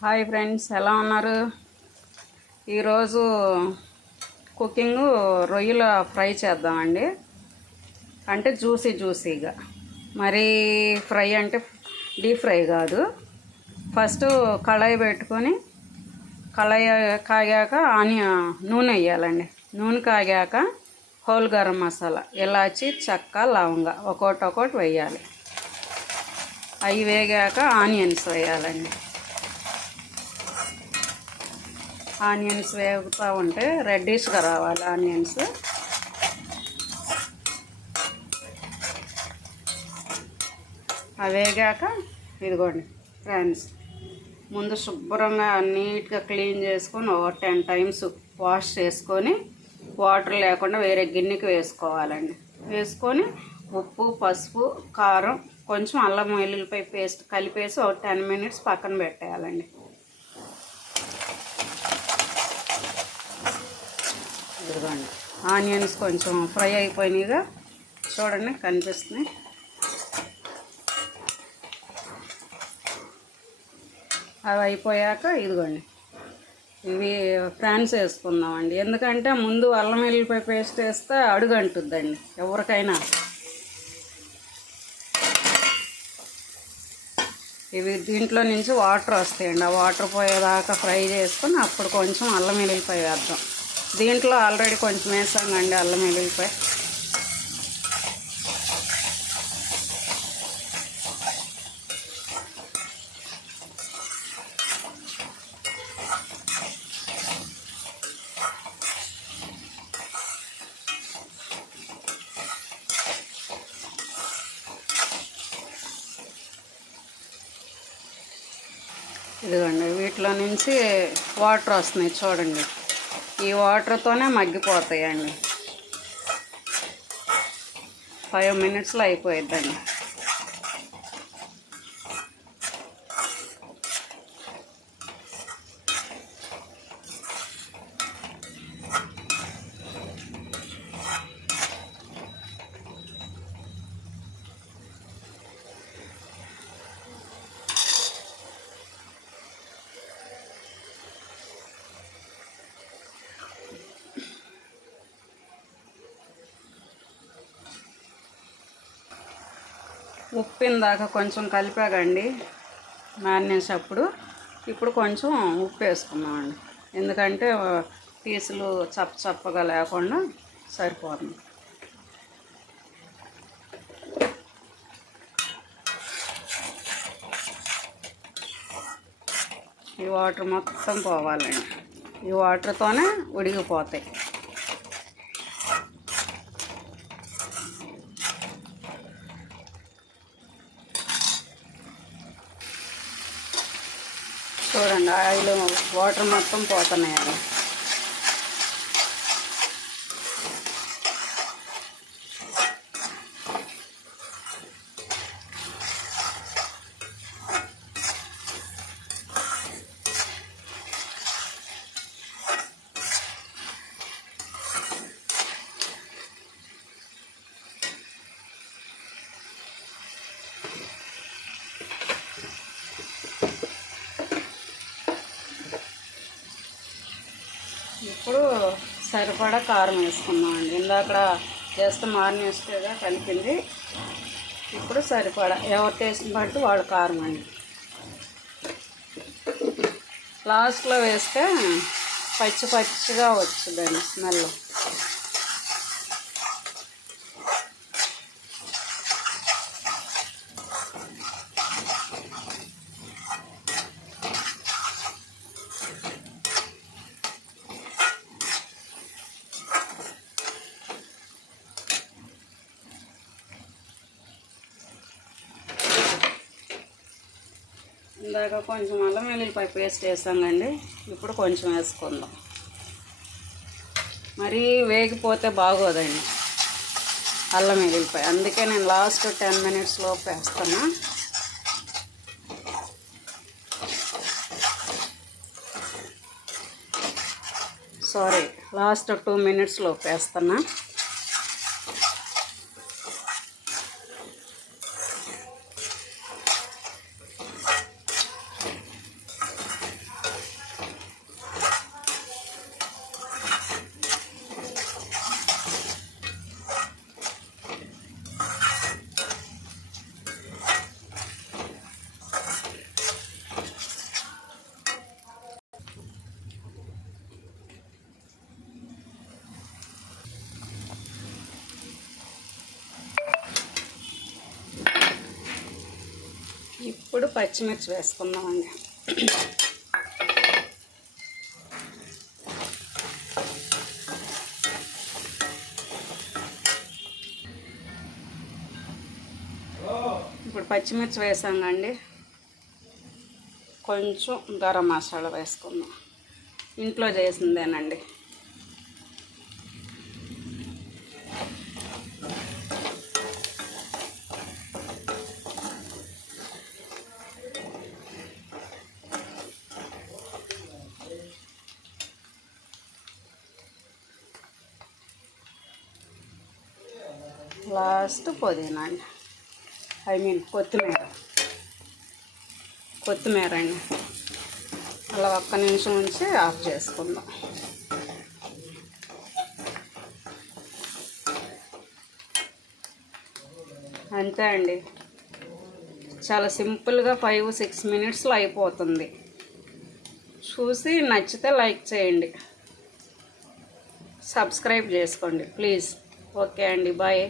Hi friends, ఎలా ఉన్నారు? ఈరోజు కుకింగ్ రొయ్యల ఫ్రై చేద్దామండి. అంటే జ్యూసీగా, మరీ ఫ్రై అంటే డీప్ ఫ్రై కాదు. ఫస్ట్ కళాయి పెట్టుకొని కళాయి కాగాక నూనె వేయాలండి. నూనె కాగాక హోల్ గరం మసాలా, ఇలాచి, చెక్క, లవంగ ఒక్కొక్కటి వేయాలి. అవి వేగాక ఆనియన్స్ వేయాలండి. ఆనియన్స్ వేగుతూ ఉంటే రెడ్డిష్గా రావాలి ఆనియన్స్. అవి వేగాక ఇదిగోండి ఫ్రెండ్స్, ముందు శుభ్రంగా నీట్గా క్లీన్ చేసుకొని 10 టైమ్స్ వాష్ చేసుకొని వాటర్ లేకుండా వేరే గిన్నెకి వేసుకోవాలండి. వేసుకొని ఉప్పు, పసుపు, కారం, కొంచెం అల్లం వెల్లుల్లిపాయ పేస్ట్ కలిపేసి 10 మినిట్స్ పక్కన పెట్టేయాలండి. ఇదిగోండి ఆనియన్స్ కొంచెం ఫ్రై అయిపోయినాయిగా, చూడండి కనిపిస్తున్నాయి. అవి అయిపోయాక ఇదిగోండి ఇవి ఫ్రాన్స్ వేసుకుందామండి. ఎందుకంటే ముందు అల్లం వెల్లుల్లిపాయ పేస్ట్ వేస్తే అడుగు అంటుద్దండి ఎవరికైనా. ఇవి దీంట్లో నుంచి వాటర్ వస్తాయండి. ఆ వాటర్ పోయేదాకా ఫ్రై చేసుకొని అప్పుడు కొంచెం అల్లం వెల్లుల్లిపాయ వేద్దాం. దీంట్లో ఆల్రెడీ కొంచెం వేసామండి అల్లం వెల్లుల్లిపాయ. ఇదిగోండి వీటిలో నుంచి వాటర్ వస్తున్నాయి చూడండి. ఈ వాటర్తోనే మగ్గిపోతాయండి. 5 మినిట్స్లో అయిపోయిద్దండి. ఉప్పు ఇందాక కొంచెం కలిపాగండి మ్యారినేషప్పుడు. ఇప్పుడు కొంచెం ఉప్పు వేసుకున్నామండి, ఎందుకంటే పీసులు చప్పగా లేకుండా సరిపోతుంది. ఈ వాటర్ మొత్తం పోవాలండి. ఈ వాటర్తోనే ఉడికిపోతాయి. చూడండి ఆయిల్ వాటర్ మొత్తం పోతున్నాయండి. ఇప్పుడు సరిపడా కారం వేసుకుందామండి. ఇందాక జస్ట్ మారినేస్ట్గా కలిపింది. ఇప్పుడు సరిపడా ఎవరి టేస్ట్ని బట్టి వాళ్ళ కారం అండి. లాస్ట్లో వేస్తే పచ్చిగా వచ్చిందండి స్మెల్. ఇందాక కొంచెం అల్లం వెల్లుల్లిపాయ పేస్ట్ వేసాం కండి, ఇప్పుడు కొంచెం వేసుకుందాం. మరీ వేగిపోతే బాగోదండి అల్లం వెల్లుల్లిపాయ, అందుకే నేను లాస్ట్ 10 మినిట్స్ లోపు వేస్తాను. లాస్ట్ 2 మినిట్స్ లోపు వేస్తున్నా. పచ్చిమిర్చి వేసుకుందామండి. ఇప్పుడు పచ్చిమిర్చి వేసాం కండి, కొంచెం గరం మసాలా వేసుకుందాం. ఇంట్లో చేసిందేనండి. లాస్ట్ పుదీనా అండి, కొత్తిమీర అండి. అలా ఒక్క నిమిషం ఉంచి ఆఫ్ చేసుకుందాం. అంతే అండి, చాలా సింపుల్గా 5-6 మినిట్స్లో అయిపోతుంది. చూసి నచ్చితే లైక్ చేయండి, సబ్స్క్రైబ్ చేసుకోండి ప్లీజ్. ఓకే అండి, బాయ్.